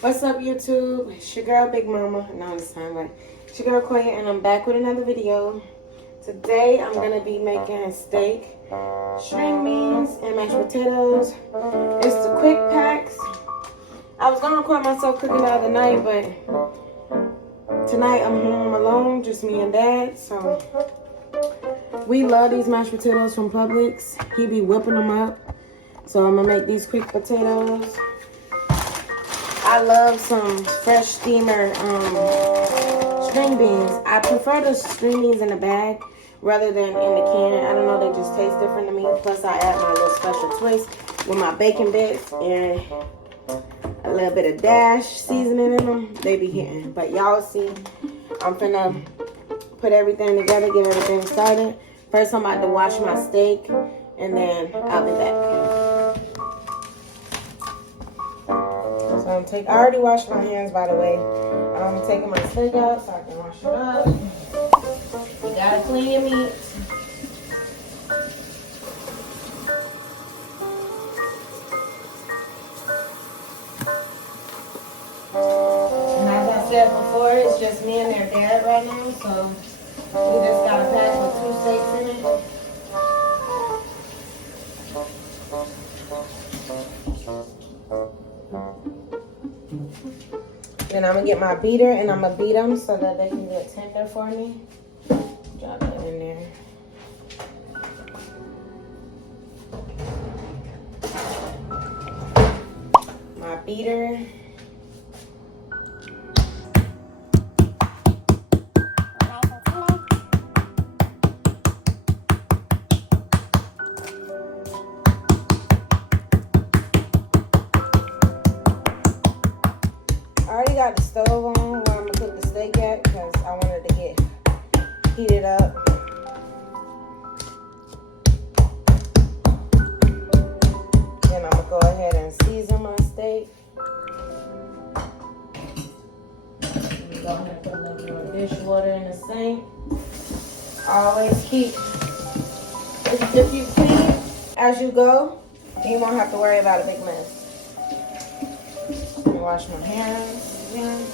What's up, YouTube? It's your girl, Big Mama. No, this time, but it's your girl, Koya, and I'm back with another video. Today, I'm going to be making steak, string beans, and mashed potatoes. It's the quick packs. I was going to record myself cooking the other night, but tonight I'm home alone, just me and Dad. So, we love these mashed potatoes from Publix. He be whipping them up. So, I'm going to make these quick potatoes. I love some fresh steamer string beans. I prefer the string beans in the bag rather than in the can. I don't know, they just taste different to me. Plus, I add my little special twist with my bacon bits and a little bit of dash seasoning in them. They be hitting. But y'all see, I'm finna put everything together, get everything started. First, I'm about to wash my steak, and then I'll be back. I already washed my hands, by the way. I'm taking my steak out so I can wash it up. You gotta clean your meat. And as I said before, it's just me and their dad right now, so we just got a pack with 2 steaks in it. Then I'm going to get my beater and I'm going to beat them so that they can get tender for me. Drop that in there. My beater. I already got the stove on where I'm going to cook the steak at because I wanted to get heated up. Then I'm going to go ahead and season my steak. Go ahead and put a little bit of dishwater in the sink. Always keep, if you clean as you go, you won't have to worry about a big mess. Wash my hands again.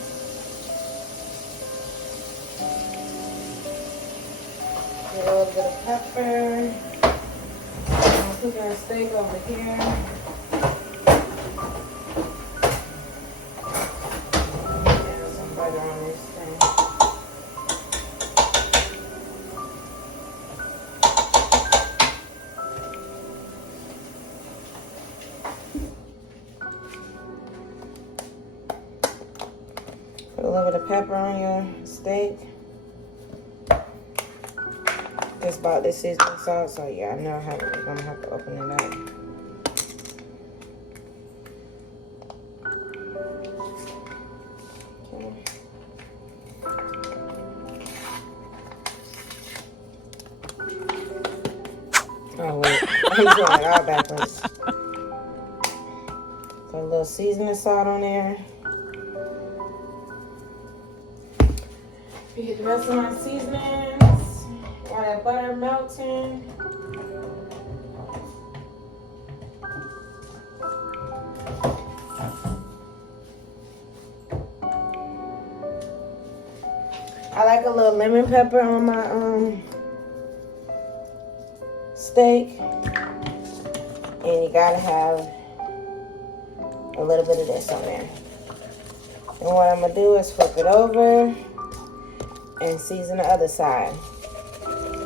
Get a little bit of pepper. I'm cooking a steak over here. And some butter on this thing. Put a little bit of pepper on your steak. Just bought this seasoning salt, so yeah, I know I'm gonna have to open it up. Okay. Oh wait, I'm doing it all backwards. Put a little seasoning salt on there. Get the rest of my seasonings while that butter melting. I like a little lemon pepper on my steak. And you gotta have a little bit of this on there. And what I'm gonna do is flip it over and season the other side.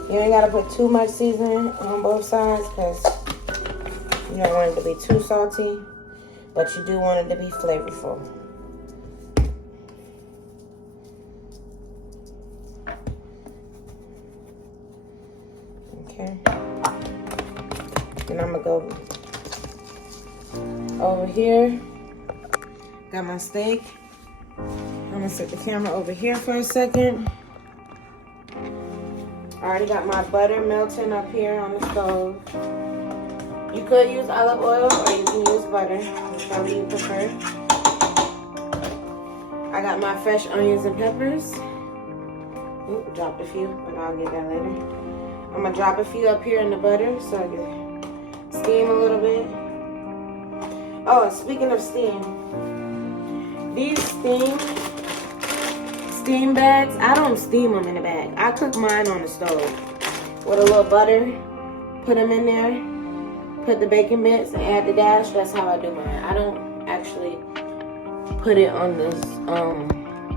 You ain't gotta put too much seasoning on both sides because you don't want it to be too salty, but you do want it to be flavorful. Okay. Then I'm gonna go over here. Got my steak. I'm gonna set the camera over here for a second. I already got my butter melting up here on the stove. You could use olive oil or you can use butter, whichever you prefer. I got my fresh onions and peppers. Ooh, dropped a few, but I'll get that later. I'm gonna drop a few up here in the butter so I can steam a little bit. Oh, speaking of steam, These steam bags, I don't steam them in a bag. I cook mine on the stove with a little butter. Put them in there. Put the bacon bits and add the dash. That's how I do mine. I don't actually put it on this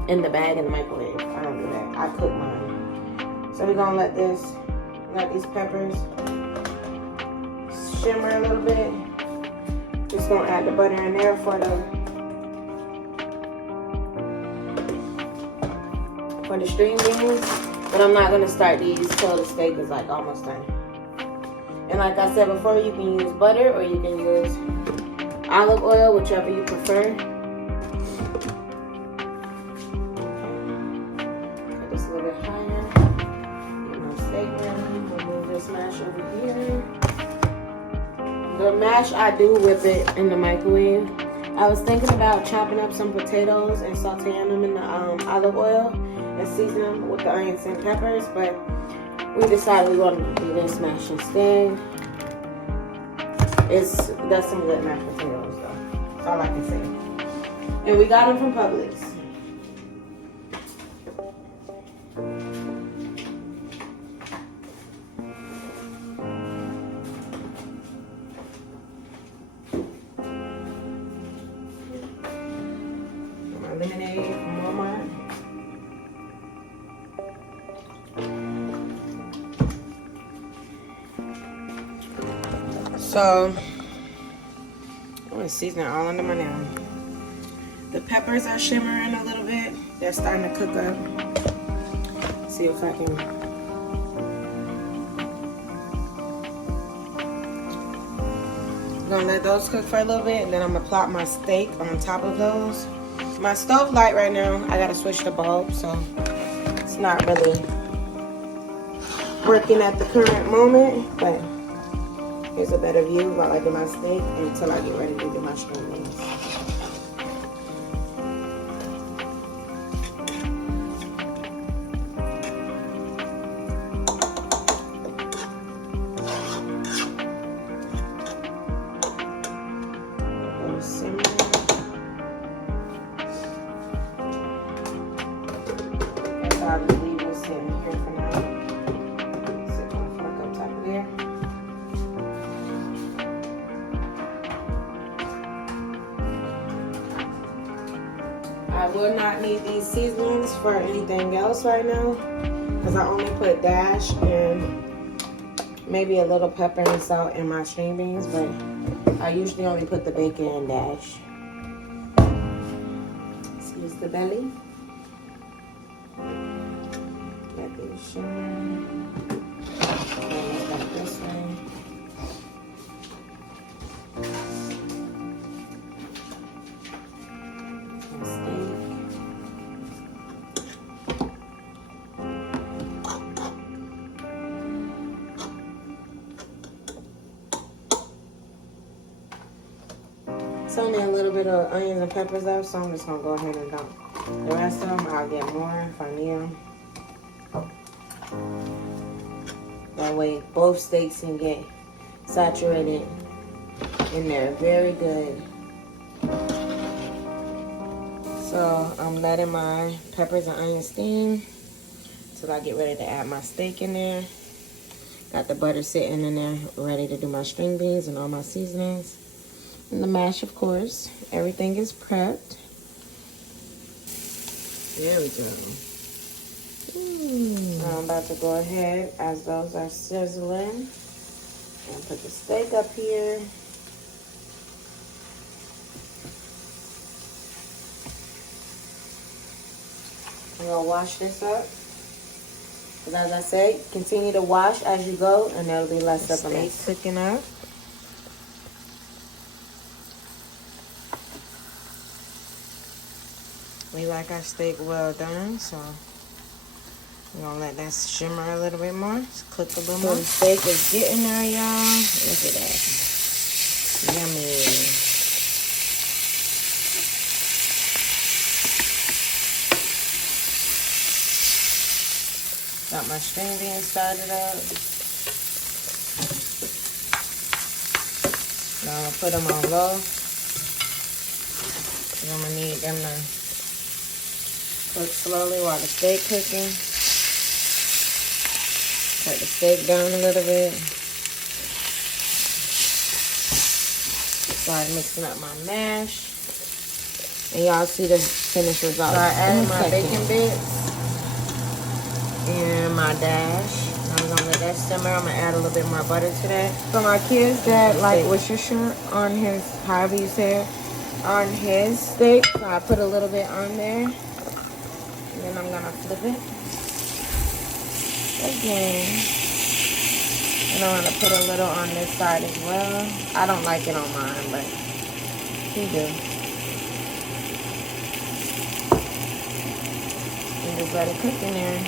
in the bag in the microwave. I don't do that. I cook mine. So we're gonna let these peppers shimmer a little bit. Just gonna add the butter in there for the string beans. But I'm not gonna start these till the steak is like almost done. And like I said before, you can use butter or you can use olive oil, whichever you prefer. Put this a little bit higher. Get my steak ready. We'll move this mash over here. The mash, I do whip it in the microwave. I was thinking about chopping up some potatoes and sauteing them in the olive oil and seasoning them with the onions and peppers, but we decided we wanted to do this mash instead. That's some good mashed potatoes though. That's all I can say. And we got them from Publix. My lemonade from Walmart. So, I'm going to season it all under my nail. The peppers are shimmering a little bit. They're starting to cook up. See if I can. I'm going to let those cook for a little bit, and then I'm going to plop my steak on top of those. My stove light right now, I got to switch the bulb, so it's not really working at the current moment, but here's a better view while I do my steak until I get ready to do my string beans. I'll just leave this sitting here for now. Sit my fork on top of there. I will not need these seasonings for anything else right now because I only put dash and maybe a little pepper and salt in my string beans, but I usually only put the bacon and dash. Excuse the belly. Let these shimmer. Like this way. It's only a little bit of onions and peppers though, so I'm just gonna go ahead and dump the rest of them. I'll get more if I need them. That way both steaks can get saturated in there very good. So I'm letting my peppers and onions steam till I get ready to add my steak in there. Got the butter sitting in there ready to do my string beans and all my seasonings. And the mash, of course. Everything is prepped. There we go. Now I'm about to go ahead as those are sizzling and put the steak up here. I'm gonna wash this up. Because as I said, continue to wash as you go and there'll be less of a mess. Cooking up. We like our steak well done, so we're gonna let that shimmer a little bit more. Just cook a little more. The steak is getting there, y'all. Look at that. Yummy. Got my string beans started up. Now I'm gonna put them on low. 'Cause I'm gonna need them to cook slowly while the steak cooking. Cut the steak down a little bit. Start mixing up my mash. And y'all see the finished result. So I added my bacon bits and my dash. I'm gonna let that simmer. I'm gonna add a little bit more butter to that. For my kids that like Worcestershire on his, however you say it, on his steak, so I put a little bit on there. And then I'm gonna flip it again. And I'm gonna put a little on this side as well. I don't like it on mine, but he do. And just let it cook in there.